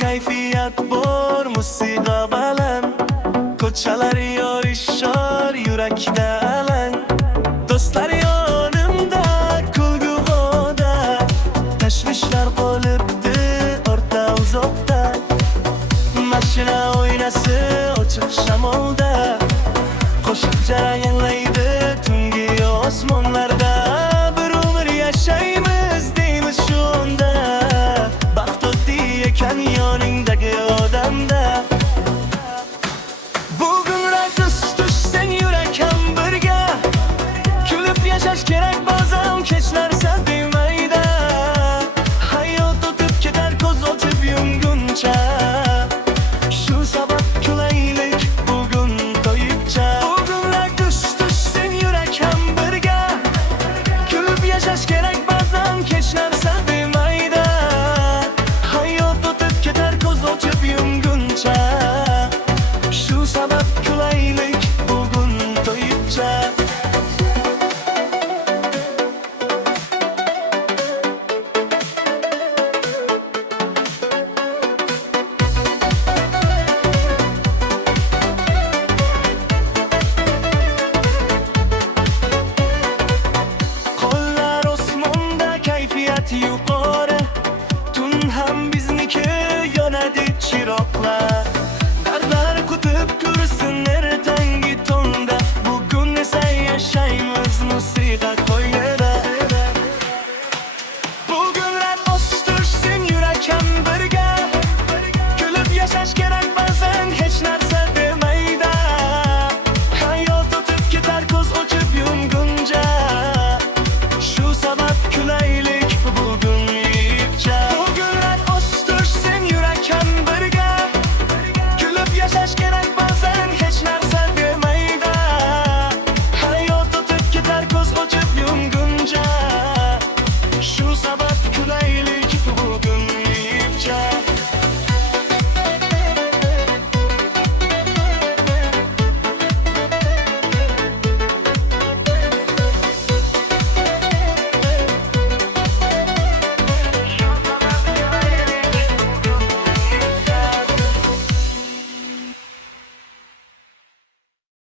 Kayfiyat bor, musiqa baland, ko'chalar yorishar, yurakda alang. Do'stlar yonimda, kulgu g'oda, tashvishlar qolibdi orta uzoqda. Mashina oynasi ochiq shamolda, qo'shiq jaranglaydi tungi osmonlarda. Bir umr yashaymiz deymiz shu onda, baxt o'tdi ekan yoningdagi odamda. Bugunlar do'st sen yurak ham birga, kulib yashash kerak ba'zan kech narsa demayda. Hayot o'tib ketar ko'z ochib yumguncha, shu sabab kulaylik bugun to'yibcha. Bugunlar do'st sen yurak ham birga, kulib yashash kerak ba'zan kech narsa demayda. Hayot o'tib ketar ko'z ochib yumguncha, shu sabab kulaylik bugun to'yibcha. Qo'llar osmonda, kayfiyat yuqori, tun ham bizniki, yonadi chiroqlar.